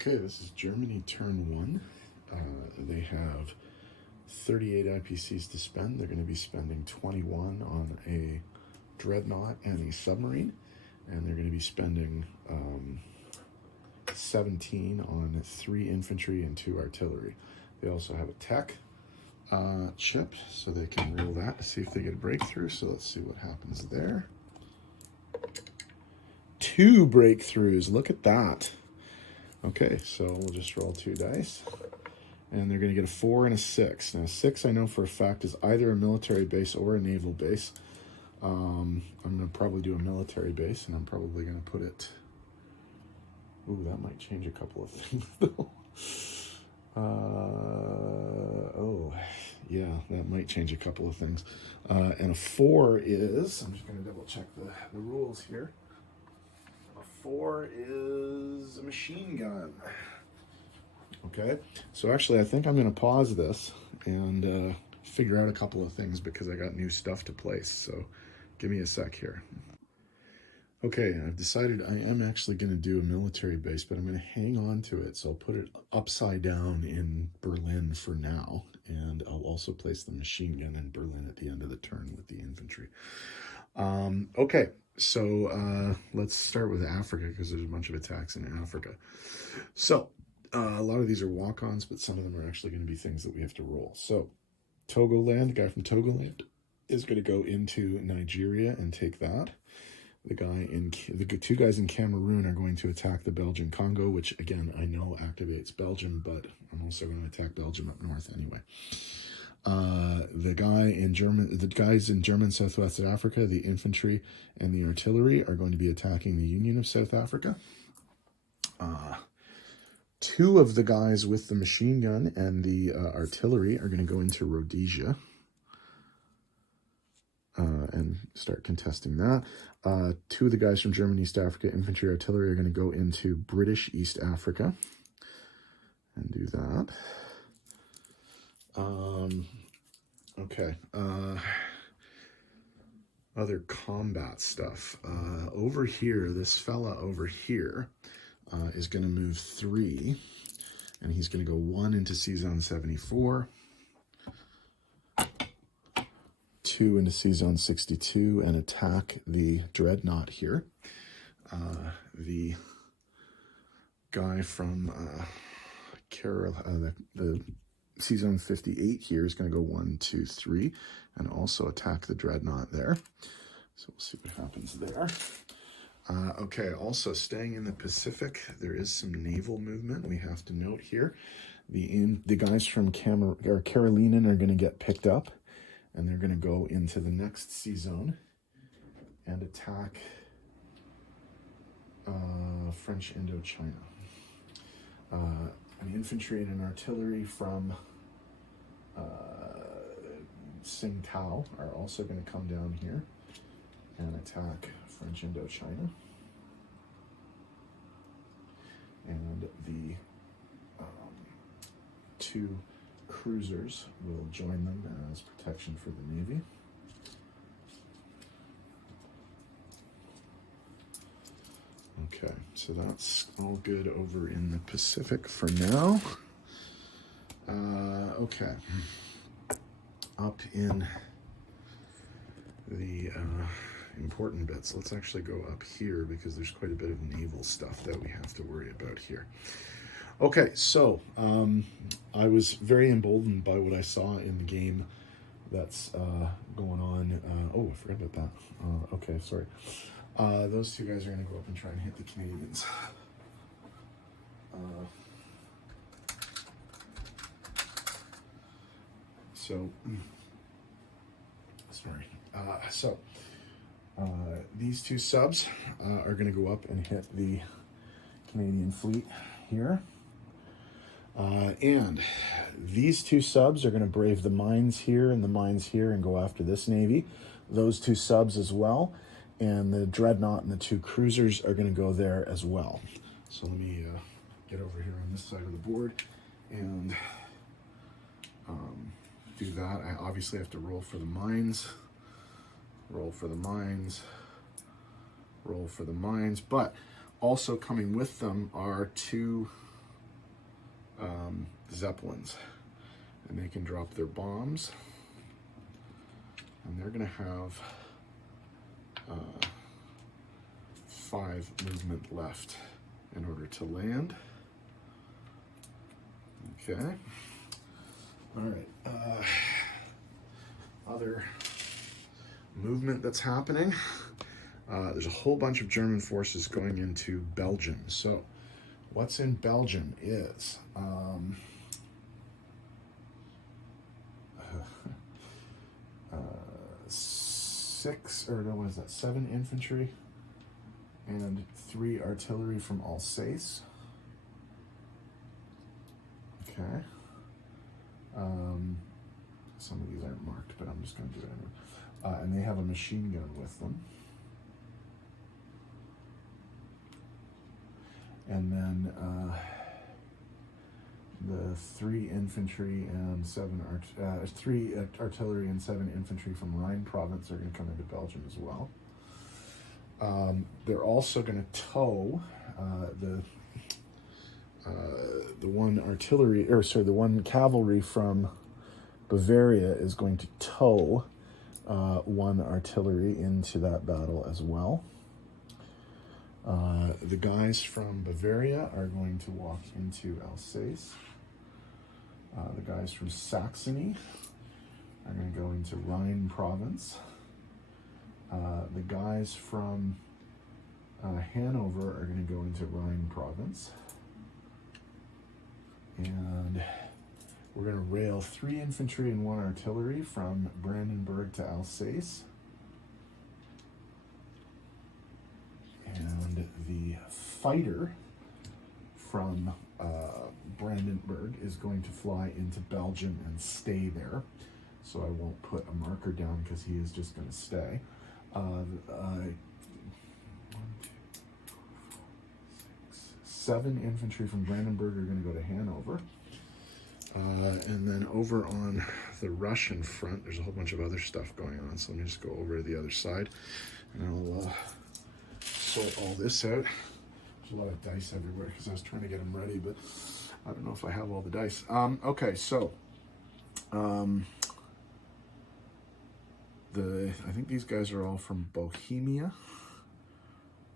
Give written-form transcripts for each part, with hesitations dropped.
Okay, this is Germany turn one. They have 38 IPCs to spend. They're going to be spending 21 on a dreadnought and a submarine, and they're going to be spending 17 on 3 infantry and 2 artillery. They also have a tech chip, so they can roll that to see if they get a breakthrough. So let's see what happens there. 2 breakthroughs, look at that. Okay, so we'll just roll 2 dice. And they're going to get a 4 and a 6. Now, 6 I know for a fact is either a military base or a naval base. I'm going to probably do a military base, and I'm probably going to put it... Ooh, that might change a couple of things, though. Oh, yeah, that might change a couple of things. And a 4 is... I'm just going to double check the rules here. A 4 is a machine gun. Okay, so actually I think I'm going to pause this and figure out a couple of things because I got new stuff to place, so give me a sec here. Okay, I've decided I am actually going to do a military base, but I'm going to hang on to it, so I'll put it upside down in Berlin for now, and I'll also place the machine gun in Berlin at the end of the turn with the infantry. Okay, so let's start with Africa because there's a bunch of attacks in Africa. So, a lot of these are walk-ons, but some of them are actually going to be things that we have to roll. So, Togoland, the guy from Togoland, is going to go into Nigeria and take that. The 2 guys in Cameroon are going to attack the Belgian Congo, which again I know activates Belgium, but I'm also going to attack Belgium up north anyway. The guys in German Southwest Africa, the infantry and the artillery, are going to be attacking the Union of South Africa. 2 of the guys with the machine gun and the artillery are going to go into Rhodesia and start contesting that. 2 of the guys from German East Africa, infantry, artillery, are going to go into British East Africa and do that. Okay. Other combat stuff. Over here, this fella over here is going to move 3, and he's going to go 1 into C-Zone 74, 2 into C-Zone 62, and attack the dreadnought here. The guy from the C-Zone 58 here is going to go 1, 2, 3, and also attack the dreadnought there. So we'll see what happens there. Okay, also staying in the Pacific, there is some naval movement we have to note here. The guys from Carolina are going to get picked up, and they're going to go into the next sea zone and attack French Indochina. An infantry and an artillery from Tsingtao are also going to come down here and attack French Indochina. And the 2 cruisers will join them as protection for the Navy. Okay, so that's all good over in the Pacific for now. Okay, up in the important bits, let's actually go up here because there's quite a bit of naval stuff that we have to worry about here. Okay, so I was very emboldened by what I saw in the game that's going on. Oh, I forgot about that. Okay, sorry. Those 2 guys are going to go up and try and hit the Canadians. These 2 subs are going to go up and hit the Canadian fleet here. And these 2 subs are going to brave the mines here and the mines here and go after this Navy. Those 2 subs as well. And the dreadnought and the 2 cruisers are going to go there as well. So let me get over here on this side of the board and do that. I obviously have to roll for the mines, roll for the mines, roll for the mines, but also coming with them are 2 zeppelins, and they can drop their bombs, and they're going to have 5 movement left in order to land. Okay. All right. Other movement that's happening. There's a whole bunch of German forces going into Belgium. So what's in Belgium is 7 infantry and 3 artillery from Alsace. Okay. Some of these aren't marked, but I'm just going to do it anyway. And they have a machine gun with them. And then the 3 infantry and 3 artillery and 7 infantry from Rhine province are going to come into Belgium as well. They're also going to tow the one cavalry from Bavaria is going to tow 1 artillery into that battle as well. The guys from Bavaria are going to walk into Alsace. The guys from Saxony are going to go into Rhine province. The guys from Hanover are going to go into Rhine province. And we're going to rail 3 infantry and 1 artillery from Brandenburg to Alsace. And the fighter from Brandenburg is going to fly into Belgium and stay there. So I won't put a marker down because he is just going to stay. 7 infantry from Brandenburg are going to go to Hanover. And then over on the Russian front, there's a whole bunch of other stuff going on. So let me just go over to the other side, and I'll sort all this out. There's a lot of dice everywhere because I was trying to get them ready, but I don't know if I have all the dice. Okay, so I think these guys are all from Bohemia.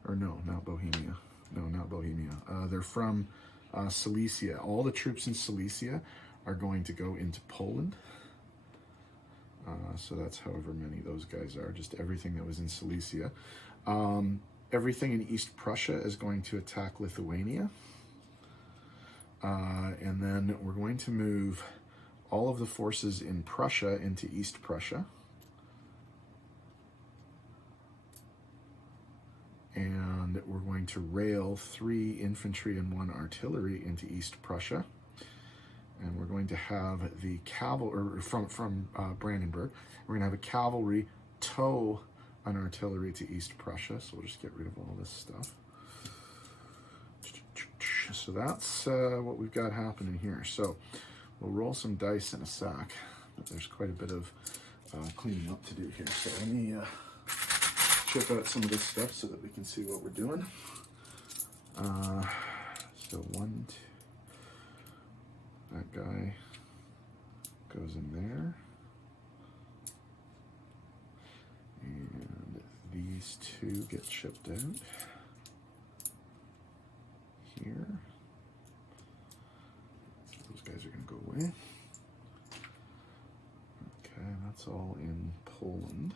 Or no, not Bohemia. No, not Bohemia. They're from Silesia. All the troops in Silesia are going to go into Poland. So that's however many those guys are, just everything that was in Silesia. Everything in East Prussia is going to attack Lithuania. And then we're going to move all of the forces in Prussia into East Prussia. And we're going to rail 3 infantry and 1 artillery into East Prussia. And we're going to have the cavalry from Brandenburg. We're going to have a cavalry tow an artillery to East Prussia. So we'll just get rid of all this stuff. So that's what we've got happening here. So we'll roll some dice in a sec, but there's quite a bit of cleaning up to do here. So let me chip out some of this stuff so that we can see what we're doing. So 1, 2, that guy goes in there. And these 2 get chipped out here. So those guys are going to go away. Okay, that's all in Poland.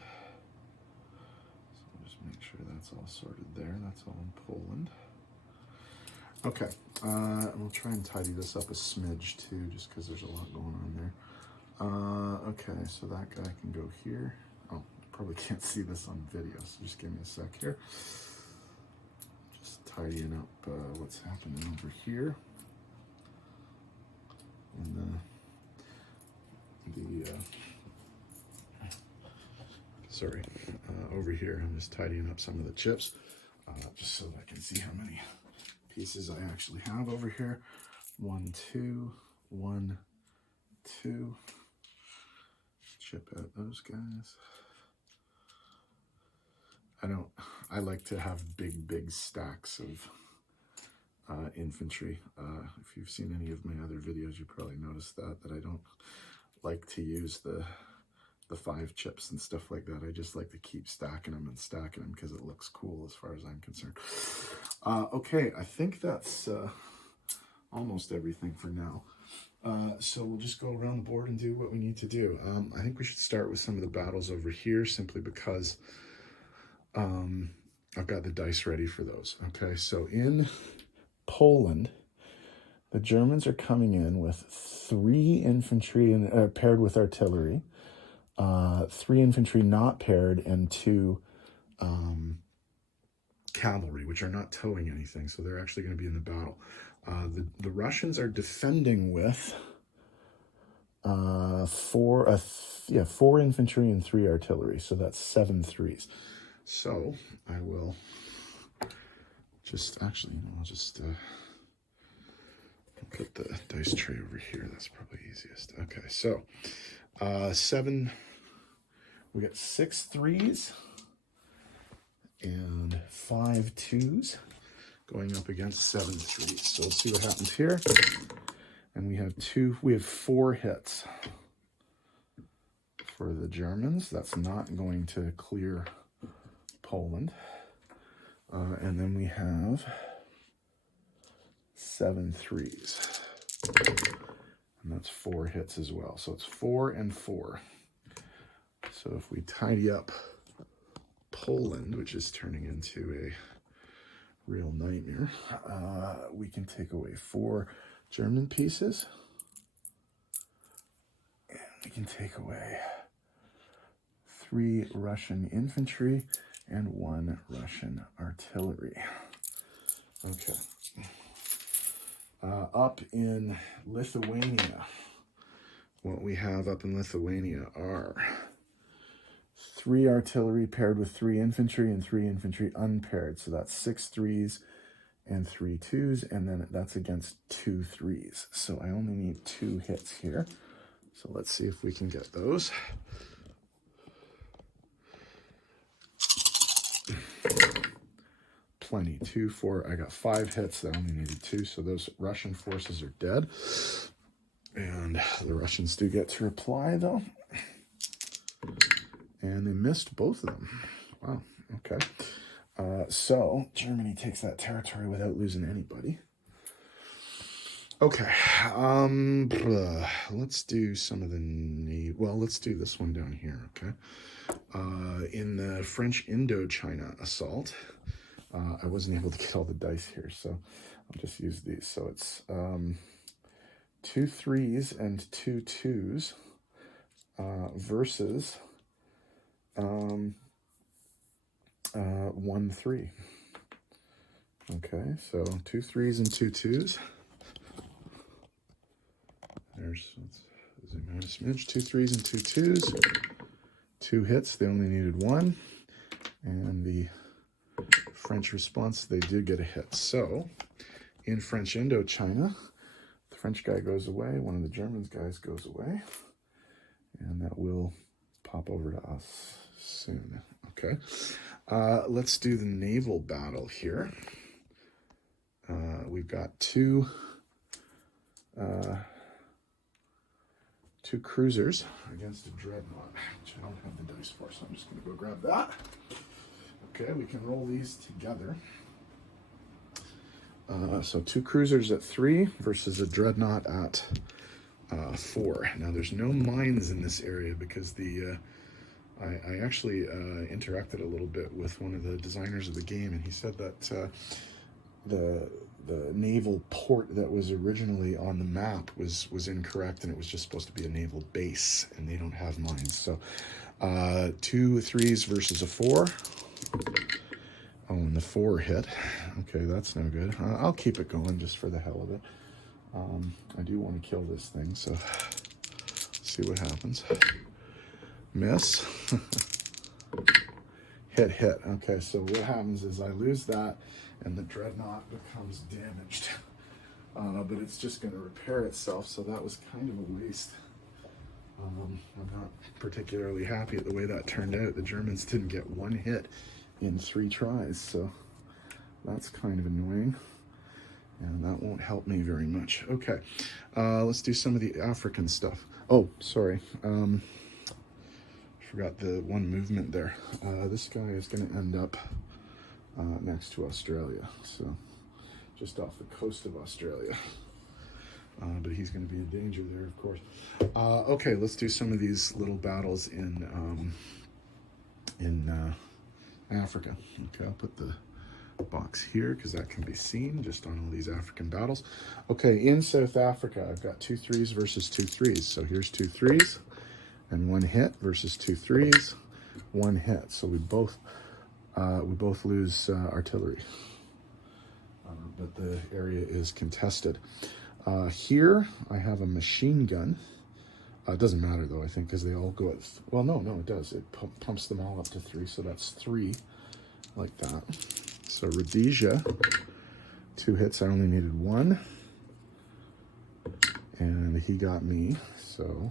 So I'll just make sure that's all sorted there. That's all in Poland. Okay, we'll try and tidy this up a smidge too, just because there's a lot going on there. Okay, so that guy can go here. Oh, probably can't see this on video, so just give me a sec here. Just tidying up what's happening over here. And over here, I'm just tidying up some of the chips, just so that I can see how many pieces I actually have over here. 1, 2, 1, 2. Chip out those guys. I like to have big stacks of infantry. If you've seen any of my other videos, you probably noticed that I don't like to use the 5 chips and stuff like that. I just like to keep stacking them because it looks cool as far as I'm concerned. Okay, I think that's almost everything for now. So we'll just go around the board and do what we need to do. I think we should start with some of the battles over here, simply because I've got the dice ready for those. Okay, so in Poland, the Germans are coming in with 3 infantry and paired with artillery, 3 infantry not paired, and 2 cavalry, which are not towing anything, so they're actually going to be in the battle. The Russians are defending with 4 infantry and 3 artillery, so that's 7 threes. So I will just I'll just put the dice tray over here. That's probably easiest. Okay, so 7. We got 6 threes and 5 twos going up against 7 threes. So we'll see what happens here. And we have 4 hits for the Germans. That's not going to clear Poland. And then we have 7 threes. And that's 4 hits as well. So it's 4 and 4. So if we tidy up Poland, which is turning into a real nightmare, we can take away 4 German pieces, and we can take away 3 Russian infantry and 1 Russian artillery. Okay. Up in Lithuania, what we have up in Lithuania are 3 artillery paired with 3 infantry and 3 infantry unpaired. So that's 6 threes and 3 twos, and then that's against 2 threes. So I only need 2 hits here. So let's see if we can get those. Plenty. 2, 4. I got 5 hits. I only needed 2. So those Russian forces are dead. And the Russians do get to reply, though. And they missed both of them. Wow. Okay. So Germany takes that territory without losing anybody. Okay. Let's do some of the let's do this one down here. Okay. In the French Indochina assault, I wasn't able to get all the dice here, so I'll just use these. So it's 2 threes and 2 twos versus 1 3. Okay, so 2 threes and 2 twos. Let's zoom out a smidge. 2 threes and 2 twos. 2 hits. They only needed 1. And the French response, they did get a hit. So in French Indochina, the French guy goes away. One of the German guys goes away. And that will pop over to us soon. Okay. Let's do the naval battle here. We've got 2 cruisers against a dreadnought, which I don't have the dice for, so I'm just going to go grab that. Okay, we can roll these together. So 2 cruisers at 3 versus a dreadnought at 4. Now there's no mines in this area because I actually interacted a little bit with one of the designers of the game, and he said that the naval port that was originally on the map was incorrect, and it was just supposed to be a naval base, and they don't have mines. So 2 threes versus a 4. Oh, and the 4 hit. Okay, that's no good. I'll keep it going just for the hell of it. I do want to kill this thing, so see what happens. Miss. Hit. Okay, so what happens is I lose that, and the dreadnought becomes damaged. But it's just going to repair itself, so that was kind of a waste. I'm not particularly happy at the way that turned out. The Germans didn't get 1 hit in 3 tries, so that's kind of annoying. And that won't help me very much. Okay, let's do some of the African stuff. Oh, sorry. Forgot the one movement there. This guy is going to end up next to Australia. So just off the coast of Australia. But he's going to be a danger there, of course. Okay, let's do some of these little battles in Africa. Okay, I'll put the box here because that can be seen just on all these African battles. Okay, in South Africa, I've got 2 3s versus 2 3s. So here's 2 3s and 1 hit versus 2 3s, 1 hit. So we both lose artillery, but the area is contested. Here I have a machine gun. It doesn't matter though, I think, because they all go at, well, no, it does. It pumps them all up to 3, so that's 3, like that. So Rhodesia, 2 hits, I only needed 1. And he got me, so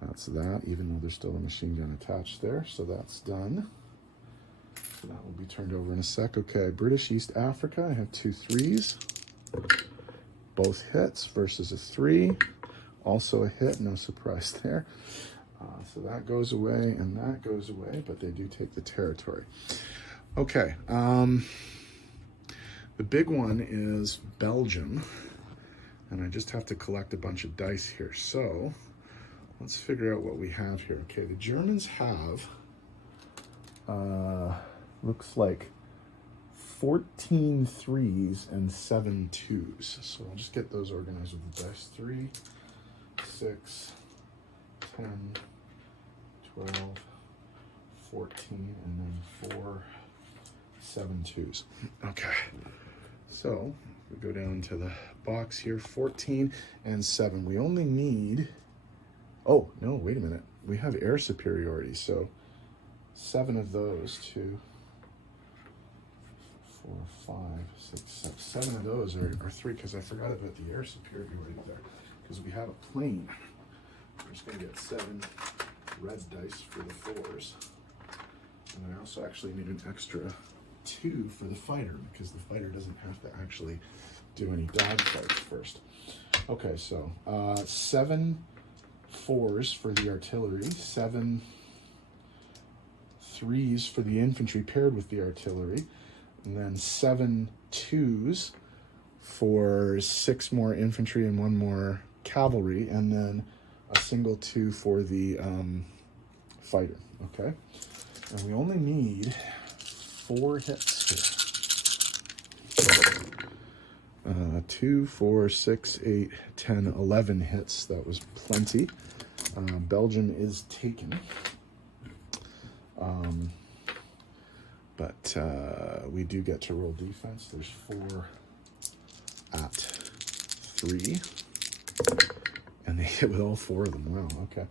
that's that, even though there's still a machine gun attached there, so that's done. So that will be turned over in a sec. Okay, British East Africa, I have 2 3s. Both hits versus a 3. Also a hit, no surprise there. So that goes away and that goes away, but they do take the territory. Okay, the big one is Belgium, and I just have to collect a bunch of dice here. So let's figure out what we have here. Okay, the Germans have, looks like 14 3s and 7 2s. So I'll just get those organized with the dice. 3, 6, 10, 12, 14, and then 4, 7 2s. Okay, so we go down to the box here, 14 and 7. We only need, oh, no, wait a minute. We have air superiority, so 7 of those, 2, 4, 5, 6, 7. 7 of those are 3, because I forgot about the air superiority there, because we have a plane. I'm just going to get 7 red dice for the 4s. And I also actually need an extra 2 for the fighter, because the fighter doesn't have to actually do any dogfights first. Okay, so 7 4s for the artillery, 7 3s for the infantry paired with the artillery, and then 7 2s for 6 more infantry and 1 more cavalry, and then a single 2 for the fighter. Okay, and we only need 4 hits here. 2, 4, 6, 8, 10, 11 hits. That was plenty. Belgium is taken. But we do get to roll defense. There's 4 at 3. And they hit with all 4 of them. Wow, okay.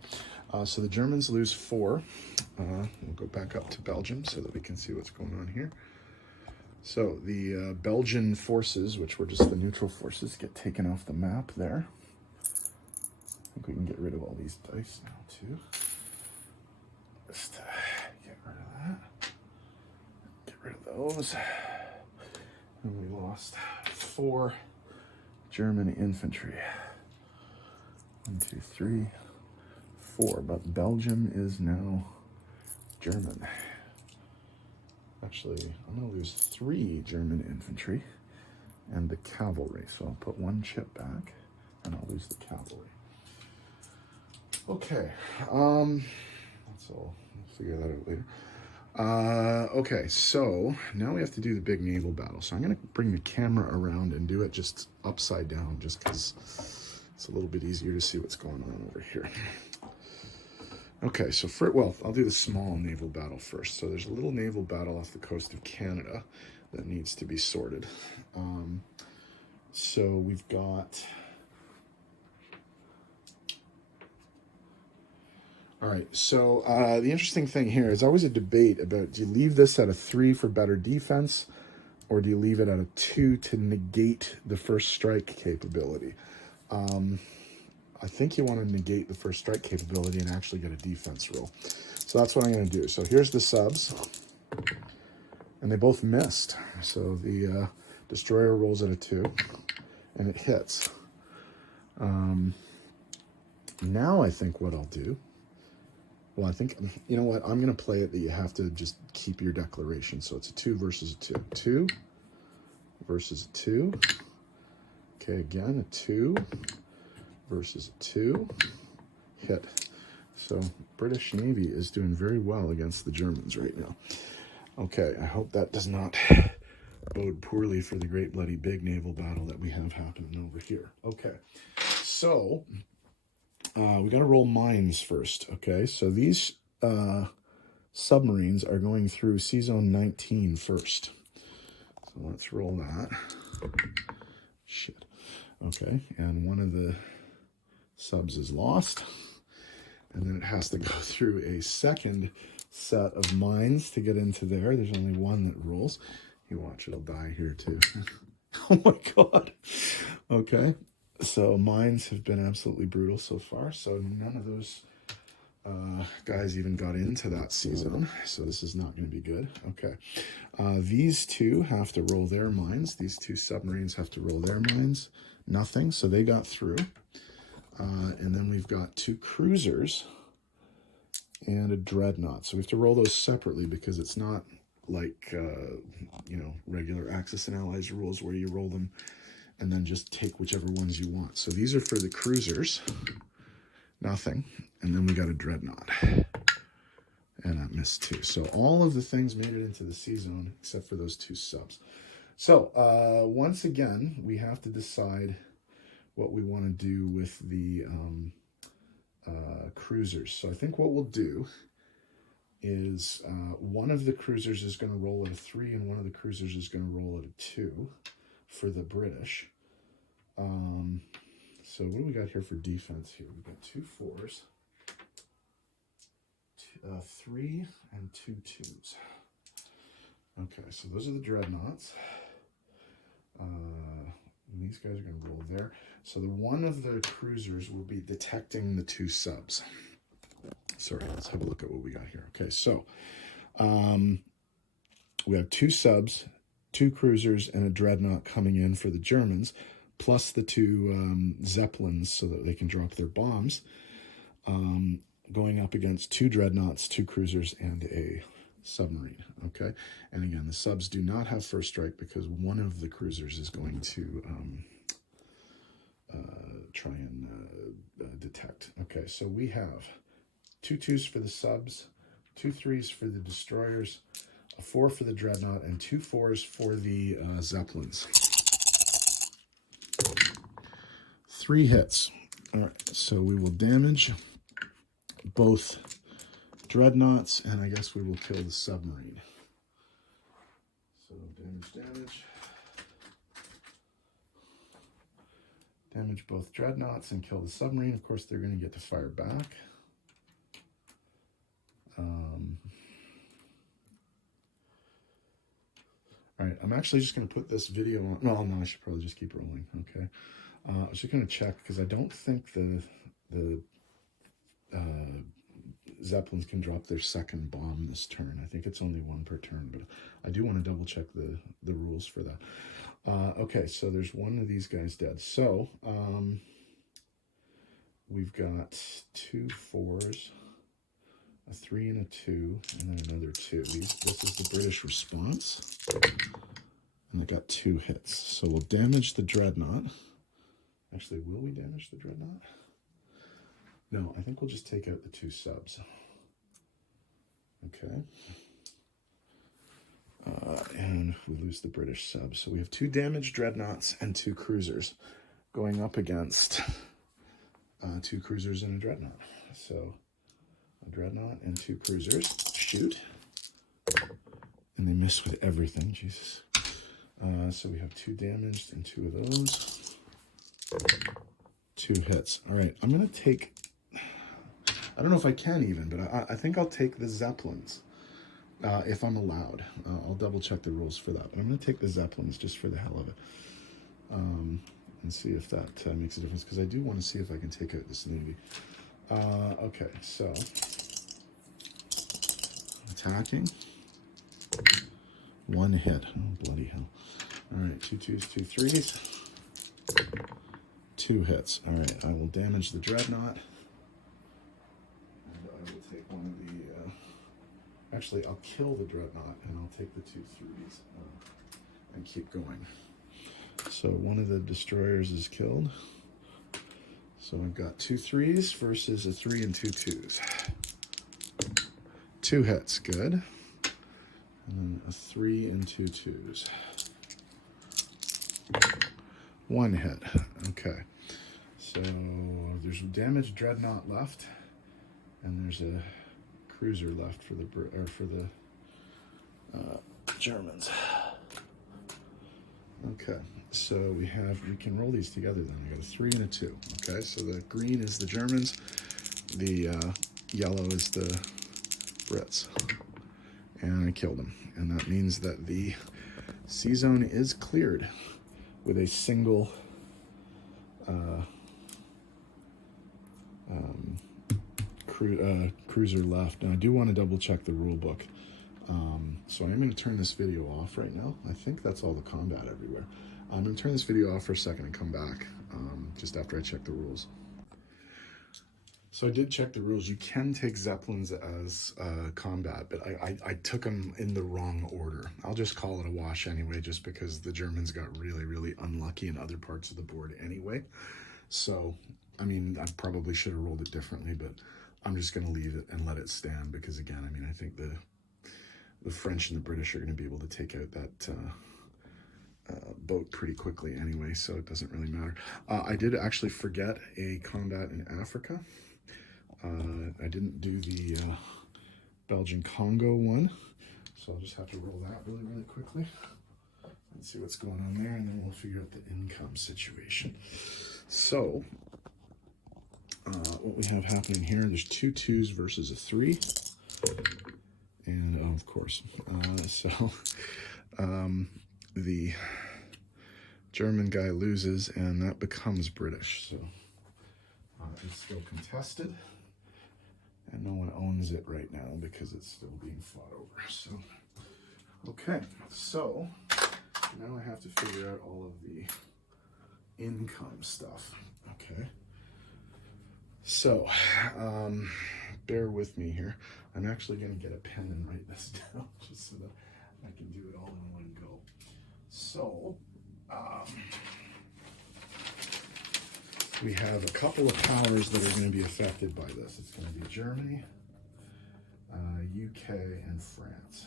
So the Germans lose 4. We'll go back up to Belgium so that we can see what's going on here. So the Belgian forces, which were just the neutral forces, get taken off the map there. I think we can get rid of all these dice now too. Just get rid of that. Get rid of those. And we lost 4 German infantry. 1, 2, 3, 4. But Belgium is now German. Actually, I'm going to lose 3 German infantry and the cavalry. So I'll put 1 chip back and I'll lose the cavalry. Okay, that's all. We'll figure that out later. Okay, so now we have to do the big naval battle. So I'm going to bring the camera around and do it just upside down, just because it's a little bit easier to see what's going on over here. Okay, so well, I'll do the small naval battle first. So there's a little naval battle off the coast of Canada that needs to be sorted. So we've got... All right, so the interesting thing here is always a debate about, do you leave this at a 3 for better defense, or do you leave it at a 2 to negate the first strike capability? I think you want to negate the first strike capability and actually get a defense roll. So that's what I'm going to do. So here's the subs, and they both missed. So the Destroyer rolls at a 2, and it hits. Now I think what I'll do, well, I think, you know what, I'm going to play it that you have to just keep your declaration. So it's a 2 versus a 2. 2 versus a 2. Okay, again, a 2 versus a 2. Hit. So British Navy is doing very well against the Germans right now. Okay, I hope that does not bode poorly for the great bloody big naval battle that we have happening over here. Okay, so we got to roll mines first. Okay, so these submarines are going through Sea Zone 19 first. So let's roll that. Shit. Okay, and one of the subs is lost. And then it has to go through a second set of mines to get into there. There's only one that rolls. You watch, it'll die here too. Oh my God. Okay, so mines have been absolutely brutal so far. So none of those guys even got into that sea zone. So this is not going to be good. Okay, these two have to roll their mines. These two submarines have to roll their mines. Nothing, so they got through. And then we've got 2 cruisers and a dreadnought. So we have to roll those separately because it's not like, you know, regular Axis and Allies rules where you roll them and then just take whichever ones you want. So these are for the cruisers. Nothing. And then we got a dreadnought. And I missed 2. So all of the things made it into the sea zone except for those 2 subs. So once again, we have to decide what we want to do with the cruisers. So I think what we'll do is one of the cruisers is going to roll at a 3 and one of the cruisers is going to roll at a 2 for the British. So what do we got here for defense here? We've got 2 4s, 3 and 2 2s. Okay, so those are the dreadnoughts. And these guys are going to roll there. So the one of the cruisers will be detecting the 2 subs. Sorry, let's have a look at what we got here. Okay, so we have 2 subs, 2 cruisers, and a dreadnought coming in for the Germans, plus the 2 zeppelins so that they can drop their bombs, going up against 2 dreadnoughts, 2 cruisers, and a submarine. Okay, and again, the subs do not have first strike because one of the cruisers is going to try and detect. Okay, so we have 2 2s for the subs, 2 3s for the destroyers, a 4 for the dreadnought, and 2 4s for the zeppelins. 3 hits. All right, so we will damage both dreadnoughts, and I guess we will kill the submarine. So damage. Damage both dreadnoughts and kill the submarine. Of course, they're going to get to fire back. All right, I'm actually just going to put this video on. Well, no, I should probably just keep rolling. Okay. I was just going to check because I don't think the Zeppelins can drop their second bomb this turn. I think it's only 1 per turn, but I do want to double check the rules for that. Okay, so there's one of these guys dead. So we've got 2 4s, a 3 and a 2, and then another 2. This is the British response, and they got 2 hits. So we'll damage the dreadnought. Actually, will we damage the dreadnought? No, I think we'll just take out the 2 subs. Okay. And we lose the British subs. So we have 2 damaged dreadnoughts and 2 cruisers going up against 2 cruisers and a dreadnought. So a dreadnought and 2 cruisers. Shoot. And they miss with everything. Jesus. So we have 2 damaged and 2 of those. 2 hits. All right, I'm going to take... I don't know if I can even, but I think I'll take the Zeppelins if I'm allowed. I'll double check the rules for that. But I'm going to take the Zeppelins just for the hell of it and see if that makes a difference, because I do want to see if I can take out this Navy. Okay, so attacking. 1 hit. Oh, bloody hell. All right, 2 2s, 2 3s. 2 hits. All right, I will damage the dreadnought. And I will take one of the... actually, I'll kill the dreadnought, and I'll take the 2 3s and keep going. So one of the destroyers is killed. So I've got 2 3s versus a 3 and 2 2s. 2 hits, good. And then a 3 and 2 2s. 1 hit, okay. So there's damaged dreadnought left, and there's a cruiser left for the Germans. Okay, so we can roll these together then. I got a 3 and a 2. Okay, so the green is the Germans, the yellow is the Brits. And I killed them. And that means that the sea zone is cleared with a single cruiser left. And I do want to double check the rule book. So I'm going to turn this video off right now. I think that's all the combat everywhere. I'm going to turn this video off for a second and come back just after I check the rules. So I did check the rules. You can take zeppelins as combat, but I took them in the wrong order. I'll just call it a wash anyway, just because the Germans got really, really unlucky in other parts of the board anyway. So, I mean, I probably should have rolled it differently, but I'm just going to leave it and let it stand because, again, I mean, I think the French and the British are going to be able to take out that boat pretty quickly anyway, so it doesn't really matter. I did actually forget a combat in Africa. I didn't do the Belgian Congo one, so I'll just have to roll that really, really quickly and see what's going on there, and then we'll figure out the income situation. So, what we have happening here, there's 2 2s versus a 3, and oh, of course, the German guy loses, and that becomes British, so it's still contested. And no one owns it right now because it's still being fought over. So, okay. So, now I have to figure out all of the income stuff. Okay. So, bear with me here. I'm actually going to get a pen and write this down just so that I can do it all in one go. So, we have a couple of powers that are going to be affected by this. It's going to be Germany, UK, and France.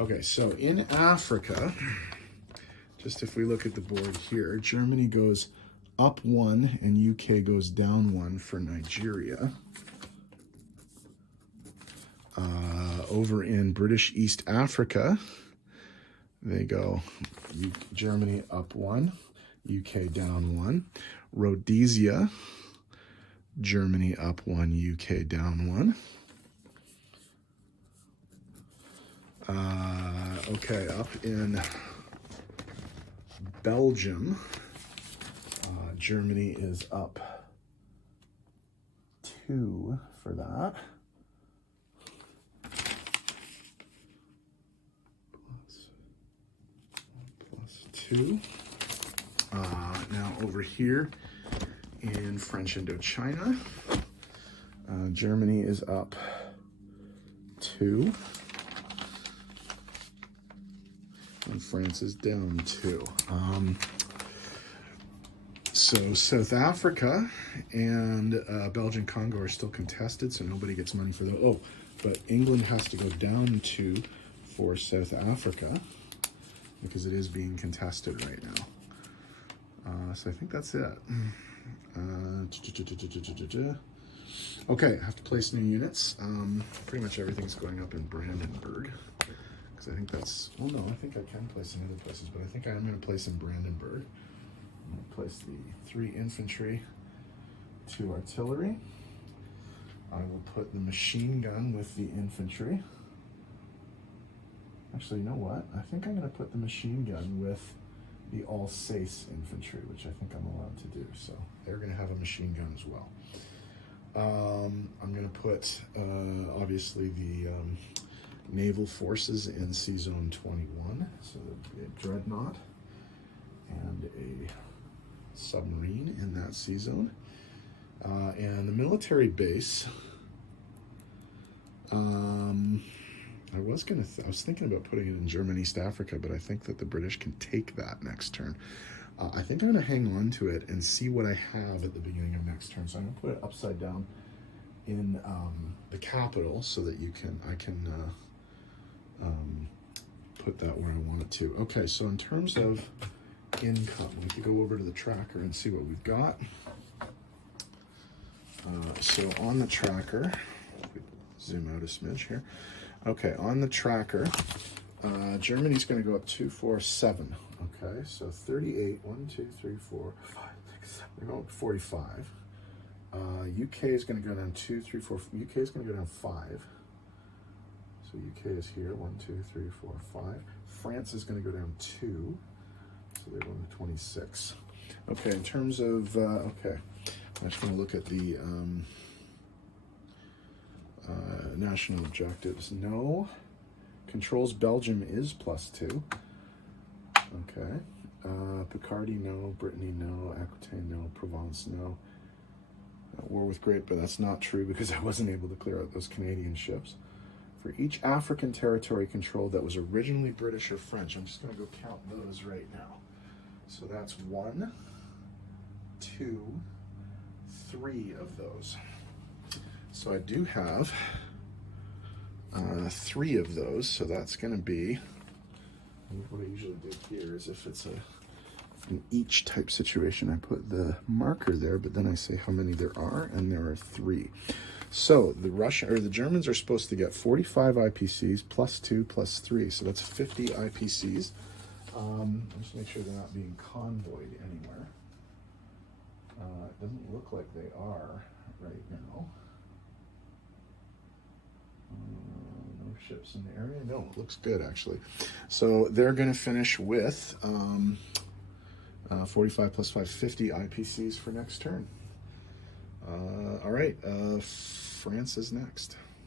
Okay, so in Africa, just if we look at the board here, Germany goes up 1 and UK goes down 1 for Nigeria. Over in British East Africa, they go Germany up 1. UK down 1. Rhodesia, Germany up 1, UK down 1. Okay, up in Belgium, Germany is up 2 for that. Plus 2. Now over here in French Indochina, Germany is up 2, and France is down 2. So South Africa and Belgian Congo are still contested, so nobody gets money for those. Oh, but England has to go down 2 for South Africa because it is being contested right now. So I think that's it. Okay, I have to place new units. Pretty much everything's going up in Brandenburg. Because I think that's, well, no, I think I can place in other places, but I think I am going to place in Brandenburg. I'm going to place the 3 infantry, 2 artillery. I will put the machine gun with the infantry. Actually, you know what? I think I'm going to put the machine gun with the Alsace infantry, which I think I'm allowed to do. So they're going to have a machine gun as well. I'm going to put, obviously, the naval forces in Sea Zone 21. So there'd be a dreadnought and a submarine in that sea zone. And the military base, I was thinking about putting it in German East Africa, but I think that the British can take that next turn. I think I'm going to hang on to it and see what I have at the beginning of next turn. So I'm going to put it upside down in the capital so that I can put that where I want it to. Okay, so in terms of income, we can go over to the tracker and see what we've got. So on the tracker, zoom out a smidge here. Okay, on the tracker, Germany's going to go up 2, 4, 7. Okay, so 38, 1, 2, 3, 4, 5, 6, 7. They're going up 45. UK is going to go down 2, 3, 4. UK is going to go down 5. So UK is here, 1, 2, 3, 4, 5. France is going to go down 2. So they're going to 26. Okay, in terms of, okay, I'm just going to look at the national objectives. No. Controls Belgium is +2. Okay. Picardy, no. Brittany, no. Aquitaine, no. Provence, no. War with Great, but that's not true because I wasn't able to clear out those Canadian ships. For each African territory controlled that was originally British or French, I'm just going to go count those right now. So that's 1, 2, 3 of those. So I do have 3 of those, so that's going to be, what I usually do here is if it's an each type situation, I put the marker there, but then I say how many there are, and there are 3. So the Germans are supposed to get 45 IPCs +2 +3, so that's 50 IPCs. Just make sure they're not being convoyed anywhere. It doesn't look like they are right now. No ships in the area. No, it looks good actually. So they're going to finish with 45 + 5, 50 IPCs for next turn. All right, France is next.